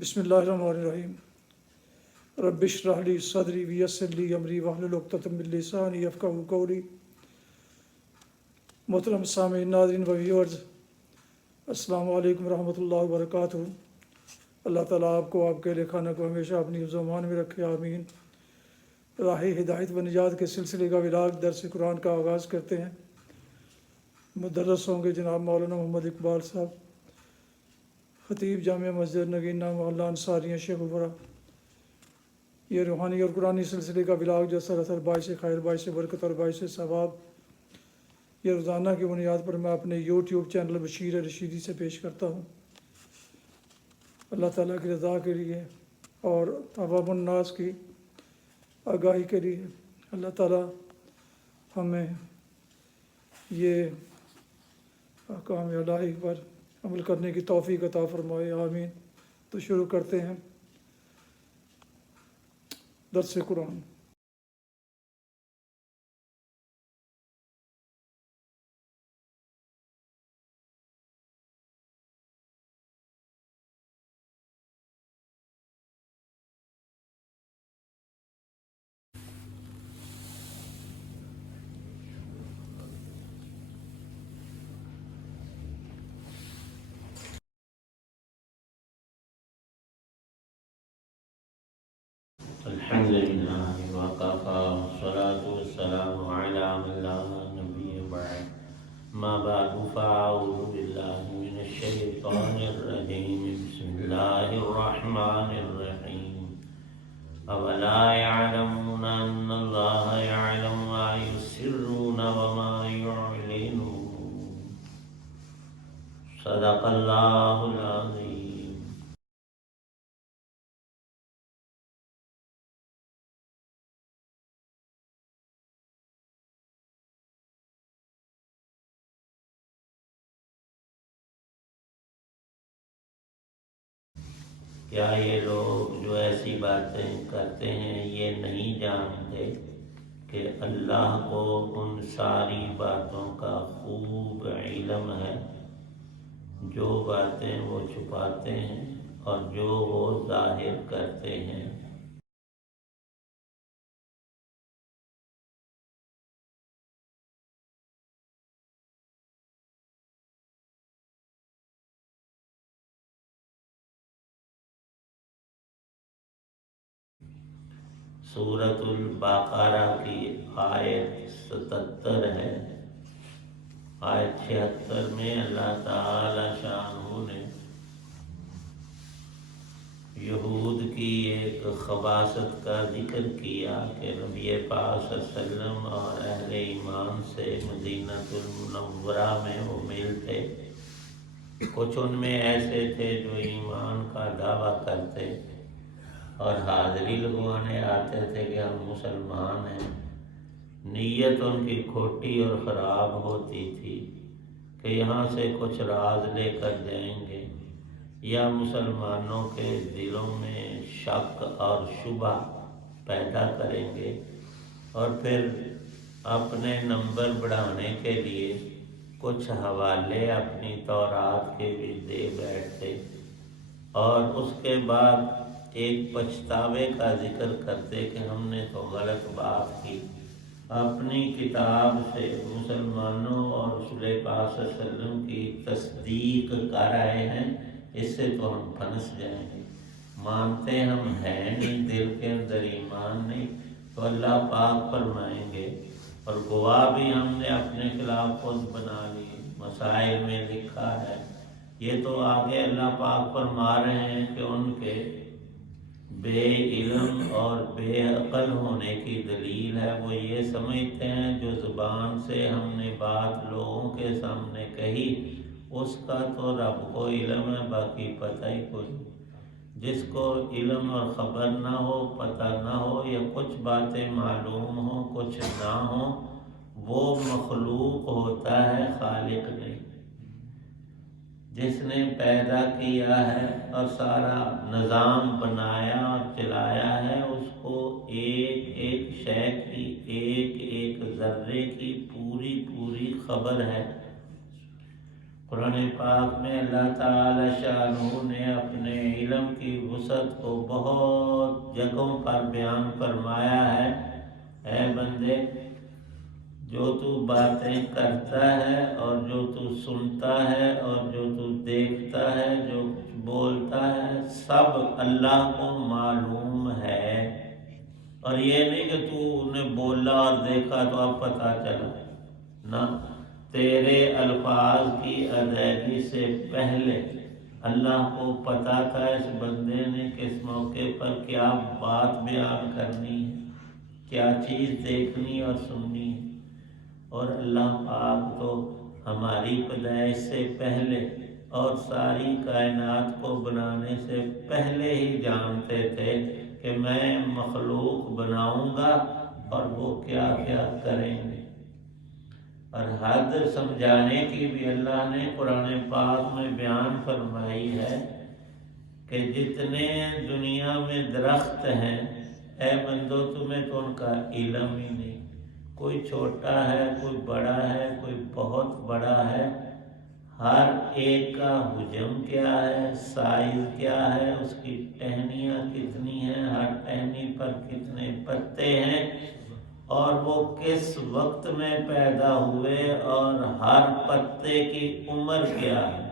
بسم اللہ الرحمن الرحیم رب اشرح لی صدری ویسر لی امری واحلل عقدۃ من لسانی یفقہوا قولی۔ محترم سامعین، ناظرین و ویورز، السلام علیکم ورحمۃ اللہ وبرکاتہ۔ اللہ تعالیٰ آپ کو، آپ کے اہل خانہ کو ہمیشہ اپنی حفظ و امان میں رکھے، آمین۔ راہ ہدایت و نجات کے سلسلے کا ولاگ درس قرآن کا آغاز کرتے ہیں۔ مدرس ہوں گے جناب مولانا محمد اقبال صاحب، خطیب جامع مسجد نگینہ محلہ انصاریہ شیخ پورہ۔ یہ روحانی اور قرآنی سلسلے کا ولاگ جو سراسر باعث خیر، باعث برکت اور باعث ثواب، یہ روزانہ کی بنیاد پر میں اپنے یوٹیوب چینل بشیر رشیدی سے پیش کرتا ہوں، اللہ تعالیٰ کی رضا کے لیے اور عوام الناس کی آگاہی کے لیے۔ اللہ تعالیٰ ہمیں یہ احکام الہی پر عمل کرنے کی توفیق عطا فرمائے، آمین۔ تو شروع کرتے ہیں درس قرآن۔ الحمد لله وكفى والصلاة والسلام على من لا نبي بعد، ما بعد فأعوذ بالله من الشيطان الرجيم، بسم الله الرحمن الرحيم۔ أولا يعلمون أن الله يعلم ما يسرون وما يعلنون، صدق الله العظيم۔ کیا یہ لوگ جو ایسی باتیں کرتے ہیں یہ نہیں جانتے کہ اللہ کو ان ساری باتوں کا خوب علم ہے، جو باتیں وہ چھپاتے ہیں اور جو وہ ظاہر کرتے ہیں۔ سورۃ البقرہ کی آیت 77 ہے۔ آیت 76 میں اللہ تعالی شانہ نے یہود کی ایک خباثت کا ذکر کیا کہ نبی پاک صلی اللہ علیہ وسلم اور اہل ایمان سے مدینہ المنورہ میں وہ مل تھے۔ کچھ ان میں ایسے تھے جو ایمان کا دعویٰ کرتے اور حاضری لگوانے آتے تھے کہ ہم مسلمان ہیں۔ نیت ان کی کھوٹی اور خراب ہوتی تھی کہ یہاں سے کچھ راز لے کر جائیں گے یا مسلمانوں کے دلوں میں شک اور شبہ پیدا کریں گے، اور پھر اپنے نمبر بڑھانے کے لیے کچھ حوالے اپنی تورات کے بھی دے بیٹھتے، اور اس کے بعد ایک پچھتاوے کا ذکر کرتے کہ ہم نے تو غلط بات کی، اپنی کتاب سے مسلمانوں اور رسول پاک صلی اللہ علیہ وسلم کی تصدیق کر آئے ہیں، اس سے تو ہم پھنس جائیں گے۔ مانتے ہم ہیں نہیں، دل کے اندر ایمان نہیں، تو اللہ پاک فرمائیں گے، اور گواہ بھی ہم نے اپنے خلاف خود بنا لیے۔ مسائل میں لکھا ہے، یہ تو آگے اللہ پاک فرما رہے ہیں کہ ان کے بے علم اور بے عقل ہونے کی دلیل ہے۔ وہ یہ سمجھتے ہیں جو زبان سے ہم نے بات لوگوں کے سامنے کہی اس کا تو رب کو علم ہے، باقی پتہ ہی کوئی۔ جس کو علم اور خبر نہ ہو، پتہ نہ ہو، یا کچھ باتیں معلوم ہوں کچھ نہ ہوں، وہ مخلوق ہوتا ہے، خالق نہیں۔ جس نے پیدا کیا ہے اور سارا نظام بنایا اور چلایا ہے، اس کو ایک ایک شے کی، ایک ایک ذرے کی پوری پوری خبر ہے۔ قرآن پاک میں اللہ تعالی شانہ نے اپنے علم کی وسعت کو بہت جگہوں پر بیان فرمایا ہے۔ اے بندے، جو تو باتیں کرتا ہے اور جو تو سنتا ہے اور جو تو دیکھتا ہے، جو کچھ بولتا ہے، سب اللہ کو معلوم ہے۔ اور یہ نہیں کہ تو نے بولا اور دیکھا تو اب پتہ چلا، نہ، تیرے الفاظ کی ادائیگی سے پہلے اللہ کو پتا تھا اس بندے نے کس موقع پر کیا بات بیان کرنی ہے، کیا چیز دیکھنی اور سننی ہے۔ اور اللہ پاک تو ہماری پیدائش سے پہلے اور ساری کائنات کو بنانے سے پہلے ہی جانتے تھے کہ میں مخلوق بناؤں گا اور وہ کیا کیا کریں گے۔ اور حد سمجھانے کی بھی اللہ نے قرآن پاک میں بیان فرمائی ہے کہ جتنے دنیا میں درخت ہیں، اے بندو تمہیں تو ان کا علم ہی نہیں، کوئی چھوٹا ہے، کوئی بڑا ہے، کوئی بہت بڑا ہے، ہر ایک کا حجم کیا ہے، سائز کیا ہے، اس کی ٹہنیاں کتنی ہیں، ہر ٹہنی پر کتنے پتے ہیں، اور وہ کس وقت میں پیدا ہوئے، اور ہر پتے کی عمر کیا ہے۔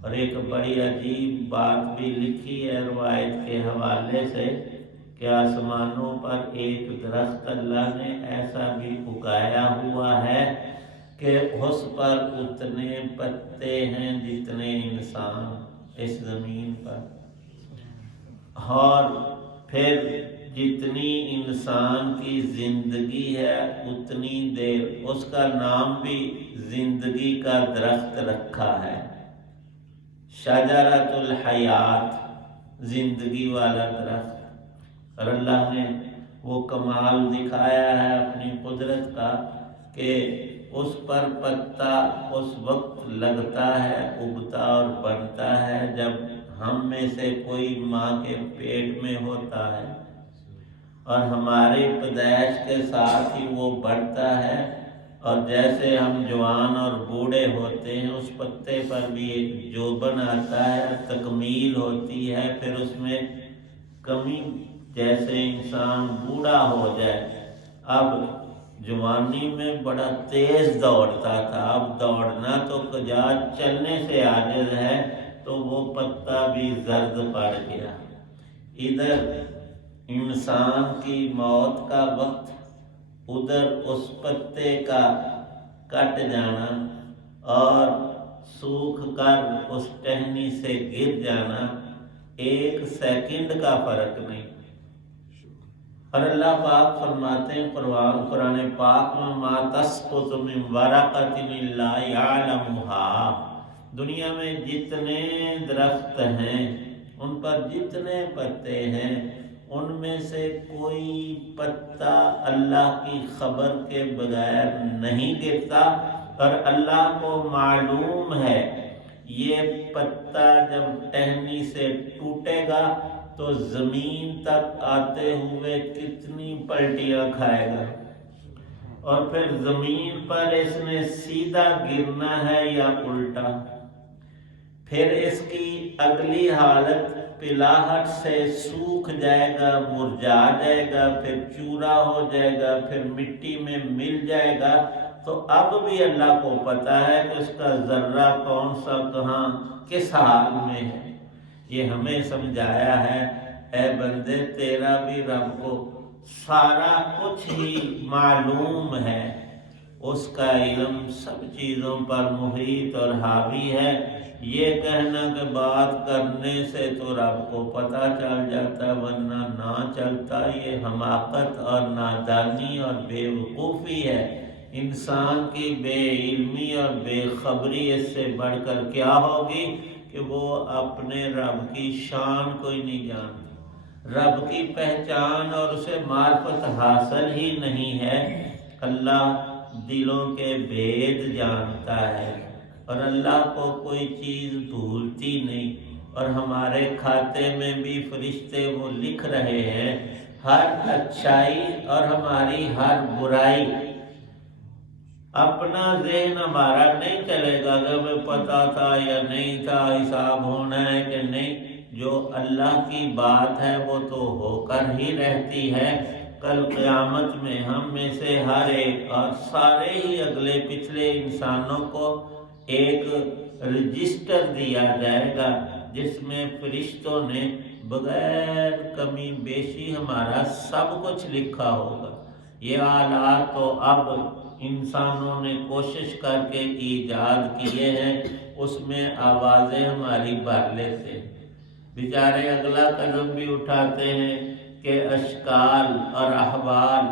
اور ایک بڑی عجیب بات بھی لکھی ہے روایت کے حوالے سے کہ آسمانوں پر ایک درخت اللہ نے ایسا بھی اگایا ہوا ہے کہ اس پر اتنے پتے ہیں جتنے انسان اس زمین پر، اور پھر جتنی انسان کی زندگی ہے اتنی دیر، اس کا نام بھی زندگی کا درخت رکھا ہے، شجرۃ الحیات، زندگی والا درخت۔ اور اللہ نے وہ کمال دکھایا ہے اپنی قدرت کا کہ اس پر پتا اس وقت لگتا ہے، اگتا اور بنتا ہے جب ہم میں سے کوئی ماں کے پیٹ میں ہوتا ہے، اور ہماری پیدائش کے ساتھ ہی وہ بڑھتا ہے، اور جیسے ہم جوان اور بوڑھے ہوتے ہیں اس پتے پر بھی ایک جوبن آتا ہے، تکمیل ہوتی ہے، پھر اس میں کمی، جیسے انسان بوڑھا ہو جائے، اب جوانی میں بڑا تیز دوڑتا تھا، اب دوڑنا تو کجا، چلنے سے عاجز ہے، تو وہ پتا بھی زرد پڑ گیا۔ ادھر انسان کی موت کا وقت، ادھر اس پتے کا کٹ جانا اور سوکھ کر اس ٹہنی سے گر جانا، ایک سیکنڈ کا فرق نہیں۔ اور اللہ پاک فرماتے ہیں قرآن پاک میں ما تسقط من ورقۃ الا یعلمها، دنیا میں جتنے درخت ہیں، ان پر جتنے پتے ہیں، ان میں سے کوئی پتا اللہ کی خبر کے بغیر نہیں گرتا، اور اللہ کو معلوم ہے یہ پتا جب ٹہنی سے ٹوٹے گا تو زمین تک آتے ہوئے کتنی پلٹیاں کھائے گا، اور پھر زمین پر اس نے سیدھا گرنا ہے یا الٹا، پھر اس کی اگلی حالت پلاہٹ سے سوکھ جائے گا، مرجھا جائے گا، پھر چورا ہو جائے گا، پھر مٹی میں مل جائے گا۔ تو اب بھی اللہ کو پتا ہے کہ اس کا ذرہ کون سا کہاں کس حال میں ہے۔ یہ ہمیں سمجھایا ہے، اے بندے تیرا بھی رب کو سارا کچھ ہی معلوم ہے، اس کا علم سب چیزوں پر محیط اور حاوی ہے۔ یہ کہنا کہ بات کرنے سے تو رب کو پتہ چل جاتا ورنہ نہ چلتا، یہ حماقت اور نادانی اور بے وقوفی ہے۔ انسان کی بے علمی اور بے خبری اس سے بڑھ کر کیا ہوگی کہ وہ اپنے رب کی شان کو ہی نہیں جانتا، رب کی پہچان اور اسے معرفت حاصل ہی نہیں ہے۔ اللہ دلوں کے بھید جانتا ہے، اور اللہ کو کوئی چیز بھولتی نہیں، اور ہمارے کھاتے میں بھی فرشتے وہ لکھ رہے ہیں ہر اچھائی اور ہماری ہر برائی۔ اپنا ذہن ہمارا نہیں چلے گا کہ ہمیں پتہ تھا یا نہیں تھا، حساب ہونا ہے کہ نہیں۔ جو اللہ کی بات ہے وہ تو ہو کر ہی رہتی ہے۔ کل قیامت میں ہم میں سے ہر ایک اور سارے ہی اگلے پچھلے انسانوں کو ایک رجسٹر دیا جائے گا جس میں فرشتوں نے بغیر کمی بیشی ہمارا سب کچھ لکھا ہوگا۔ یہ آلات تو اب انسانوں نے کوشش کر کے ایجاد کیے ہیں، اس میں آوازیں ہماری بھر لیتے ہیں۔ بیچارے اگلا قدم بھی اٹھاتے ہیں کہ اشکال اور احوال،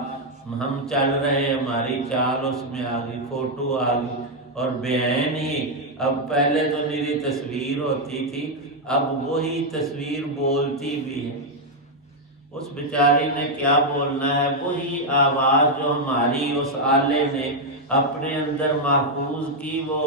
ہم چل رہے ہیں، ہماری چال اس میں آ گئی، فوٹو آ گئی، اور بعین ہی اب پہلے تو میری تصویر ہوتی تھی، اب وہی تصویر بولتی بھی ہے۔ اس بیچاری نے کیا بولنا ہے؟ وہی آواز جو ہماری اس آلے نے اپنے اندر محفوظ کی، وہ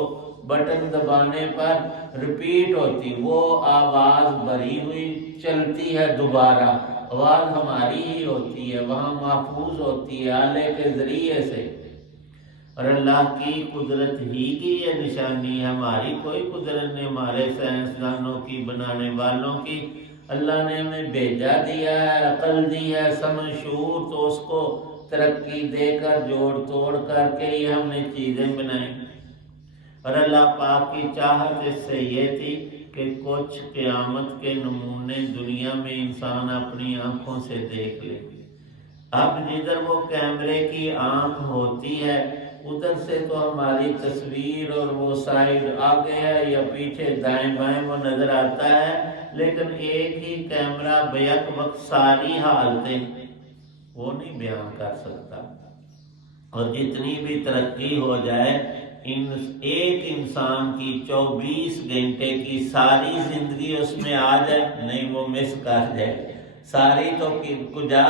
بٹن دبانے پر ریپیٹ ہوتی، وہ آواز بھری ہوئی چلتی ہے دوبارہ، آواز ہماری ہی ہوتی ہے، وہاں محفوظ ہوتی ہے آلے کے ذریعے سے۔ اور اللہ کی قدرت ہی کی یہ نشانی ہے، ہماری کوئی قدرت نہیں، ہمارے سائنسدانوں کی، بنانے والوں کی۔ اللہ نے ہمیں بھیجا دیا ہے، عقل دی ہے، سمجھ شعور، تو اس کو ترقی دے کر، جوڑ توڑ کر کے یہ ہم نے چیزیں بنائیں۔ اور اللہ پاک کی چاہت اس سے یہ تھی کہ کچھ قیامت کے نمونے دنیا میں انسان اپنی آنکھوں سے دیکھ لے۔ اب جدھر وہ کیمرے کی آنکھ ہوتی ہے ادھر سے تو ہماری تصویر اور وہ سائڈ آگے ہے یا پیچھے دائیں بائیں وہ نظر آتا ہے، لیکن ایک ہی کیمرہ بیک وقت ساری حالتیں وہ نہیں بیان کر سکتا۔ اور جتنی بھی ترقی ہو جائے، ایک انسان کی 24 گھنٹے کی ساری زندگی اس میں آ جائے، نہیں وہ مس کر جائے ساری، تو کجا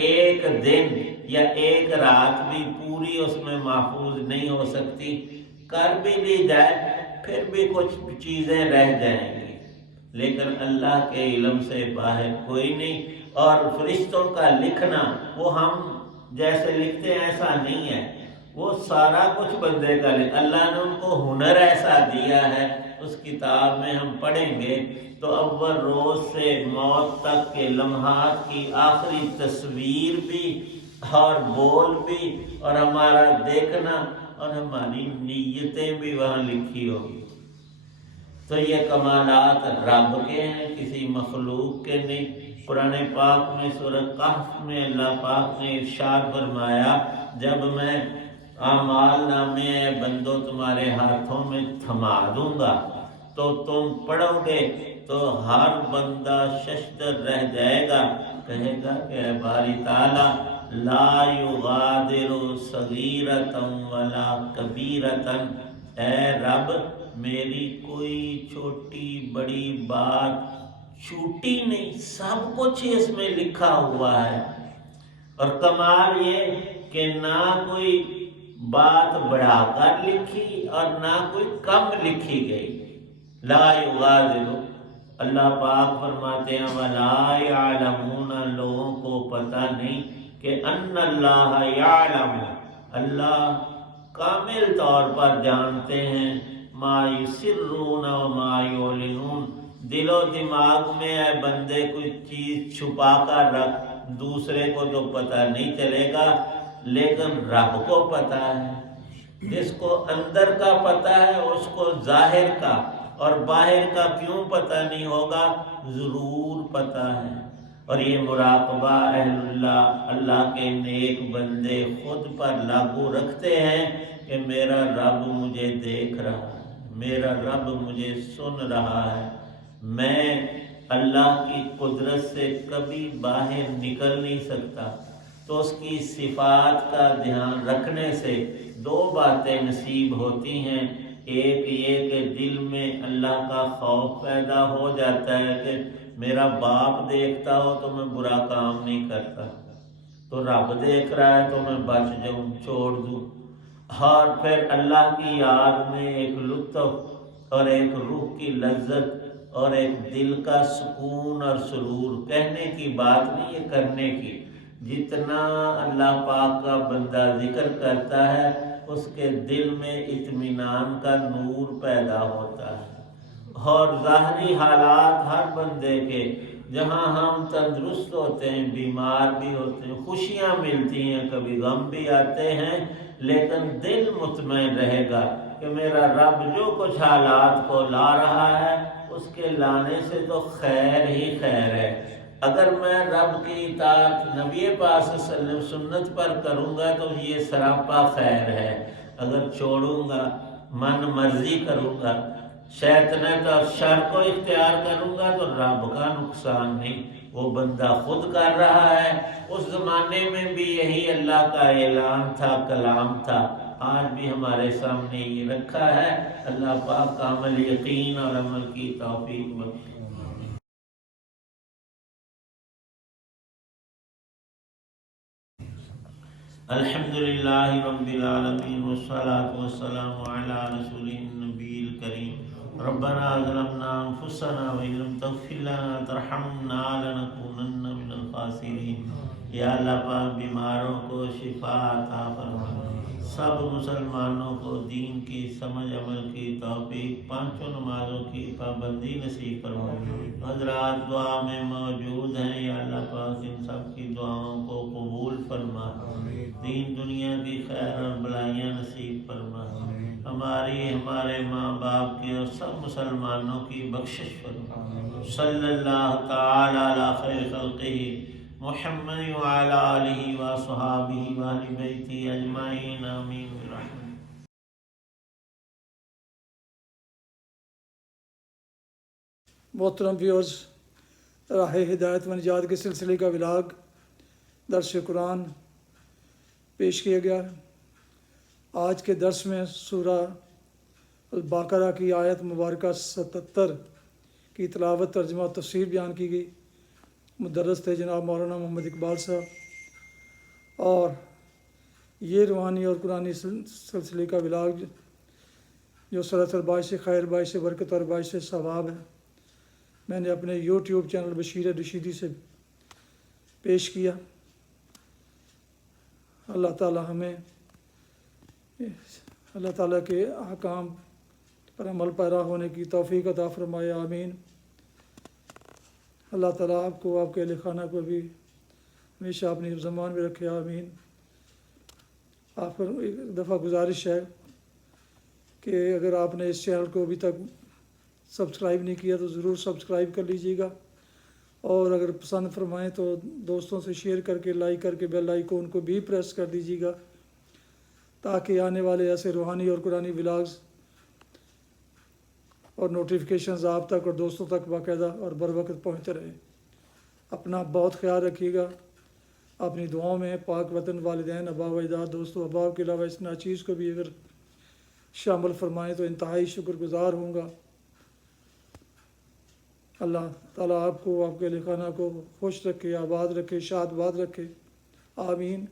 ایک دن یا ایک رات بھی پوری اس میں محفوظ نہیں ہو سکتی۔ کر بھی لی جائے پھر بھی کچھ چیزیں رہ جائیں گی، لیکن اللہ کے علم سے باہر کوئی نہیں۔ اور فرشتوں کا لکھنا، وہ ہم جیسے لکھتے ہیں ایسا نہیں ہے، وہ سارا کچھ بندے کا اللہ نے ان کو ہنر ایسا دیا ہے۔ اس کتاب میں ہم پڑھیں گے تو اول روز سے موت تک کے لمحات کی آخری تصویر بھی اور بول بھی اور ہمارا دیکھنا اور ہماری نیتیں بھی وہاں لکھی ہوگی۔ تو یہ کمالات رب کے ہیں، کسی مخلوق کے نہیں۔ قرآن پاک میں سورہ کہف میں اللہ پاک نے ارشاد فرمایا، جب میں اعمال نامے بندوں تمہارے ہاتھوں میں تھما دوں گا تو تم پڑھو گے تو ہر بندہ ششدر رہ جائے گا، کہے گا کہ اے باری تعالیٰ لا یغادر صغیرۃ ولا کبیرۃ، اے رب میری کوئی چھوٹی بڑی بات چھوٹی نہیں، سب کچھ اس میں لکھا ہوا ہے۔ اور کمال یہ کہ نہ کوئی بات بڑھا کر لکھی اور نہ کوئی کم لکھی گئی۔ لا یغادر، اللہ پاک فرماتے ہیں ولا یعلمون، لوگوں کو پتہ نہیں کہ ان اللہ یعلم، اللہ کامل طور پر جانتے ہیں ما یسرون و ما یعلنون، دل و دماغ میں اے بندے کوئی چیز چھپا کر رکھ، دوسرے کو تو پتہ نہیں چلے گا لیکن رب کو پتہ ہے۔ جس کو اندر کا پتہ ہے اس کو ظاہر کا اور باہر کا کیوں پتہ نہیں ہوگا، ضرور پتہ ہے۔ اور یہ مراقبہ اہل اللہ، اللہ کے نیک بندے خود پر لاگو رکھتے ہیں کہ میرا رب مجھے دیکھ رہا ہے، میرا رب مجھے سن رہا ہے، میں اللہ کی قدرت سے کبھی باہر نکل نہیں سکتا۔ تو اس کی صفات کا دھیان رکھنے سے دو باتیں نصیب ہوتی ہیں، ایک یہ کہ دل میں اللہ کا خوف پیدا ہو جاتا ہے کہ میرا باپ دیکھتا ہو تو میں برا کام نہیں کرتا، تو رب دیکھ رہا ہے تو میں بچ جاؤں، چھوڑ دوں۔ اور پھر اللہ کی یاد میں ایک لطف اور ایک روح کی لذت اور ایک دل کا سکون اور سرور، کہنے کی بات نہیں، یہ کرنے کی۔ جتنا اللہ پاک کا بندہ ذکر کرتا ہے اس کے دل میں اطمینان کا نور پیدا ہوتا ہے۔ اور ظاہری حالات ہر بندے کے، جہاں ہم تندرست ہوتے ہیں، بیمار بھی ہوتے ہیں، خوشیاں ملتی ہیں، کبھی غم بھی آتے ہیں، لیکن دل مطمئن رہے گا کہ میرا رب جو کچھ حالات کو لا رہا ہے اس کے لانے سے تو خیر ہی خیر ہے۔ اگر میں رب کی اطاعت نبی پاک صلی اللہ علیہ وسلم سنت پر کروں گا تو یہ سراپا خیر ہے، اگر چھوڑوں گا، من مرضی کروں گا، شیطنت اور شر کو اختیار کروں گا تو رب کا نقصان نہیں، وہ بندہ خود کر رہا ہے۔ اس زمانے میں بھی یہی اللہ کا اعلان تھا، کلام تھا، آج بھی ہمارے سامنے یہ رکھا ہے۔ اللہ پاک کا عمل یقین اور عمل کی توفیق بخشے۔ الحمدللہ رب العالمین والصلاة والسلام علی رسولہ النبی الکریم۔ ربنا ظلمنا انفسنا وإن لم تغفر لنا ترحمنا لنکونن من الخاسرین۔ یا اللہ پاک بیماروں کو شفا عطا فرما، سب مسلمانوں کو دین کی سمجھ عمل کی توفیق، پانچوں نمازوں کی پابندی نصیب فرما۔ حضرات دعا میں موجود ہیں، یا اللہ پاک ان سب کی دعاؤں کو قبول فرما، دین دنیا کی خیر اور بلائیاں نصیب فرما، ہمارے ماں باپ کی اور سب مسلمانوں کی بخشش فرما۔ صلی اللہ تعالی علی خیر خلقہ محمد وعلی آلہ وصحابہ وآل بیتہ اجمعین، آمین برحمتہ۔ محترم ویورز، راہ ہدایت و نجات کے سلسلے کا ولاگ درس قرآن پیش کیا گیا ہے۔ آج کے درس میں سورہ البقرہ کی آیت مبارکہ 77 کی تلاوت، ترجمہ و تفسیر بیان کی گئی۔ مدرس تھے جناب مولانا محمد اقبال صاحب، اور یہ روحانی اور قرآنی سلسلے کا ولاگ جو سراسر باعث خیر، باعث برکت اور باعث ثواب ہے، میں نے اپنے یوٹیوب چینل بشیر رشیدی سے پیش کیا۔ اللہ تعالی ہمیں اللہ تعالیٰ کے احکام پر عمل پیرا ہونے کی توفیق عطا فرمائے، آمین۔ اللہ تعالیٰ آپ کو، آپ کے اہل خانہ کو بھی ہمیشہ اپنی زمان میں رکھے، آمین۔ آپ پر ایک دفعہ گزارش ہے کہ اگر آپ نے اس چینل کو ابھی تک سبسکرائب نہیں کیا تو ضرور سبسکرائب کر لیجیے گا، اور اگر پسند فرمائیں تو دوستوں سے شیئر کر کے، لائک کر کے، بیل آئیکن کو بھی پریس کر دیجیے گا، تاکہ آنے والے ایسے روحانی اور قرآنی ولاگز اور نوٹیفیکیشنز آپ تک اور دوستوں تک باقاعدہ اور بر وقت پہنچتے رہیں۔ اپنا بہت خیال رکھیے گا، اپنی دعاؤں میں پاک وطن، والدین، آباء و اجداد، دوست و احباب کے علاوہ اس ناچیز کو بھی اگر شامل فرمائیں تو انتہائی شکر گزار ہوں گا۔ اللہ تعالیٰ آپ کو، آپ کے اہل خانہ کو خوش رکھے، آباد رکھے، شاد باد رکھے، آمین۔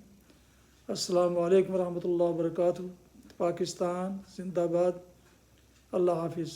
السلام علیکم ورحمۃ اللہ وبرکاتہ۔ پاکستان زندہ باد۔ اللہ حافظ۔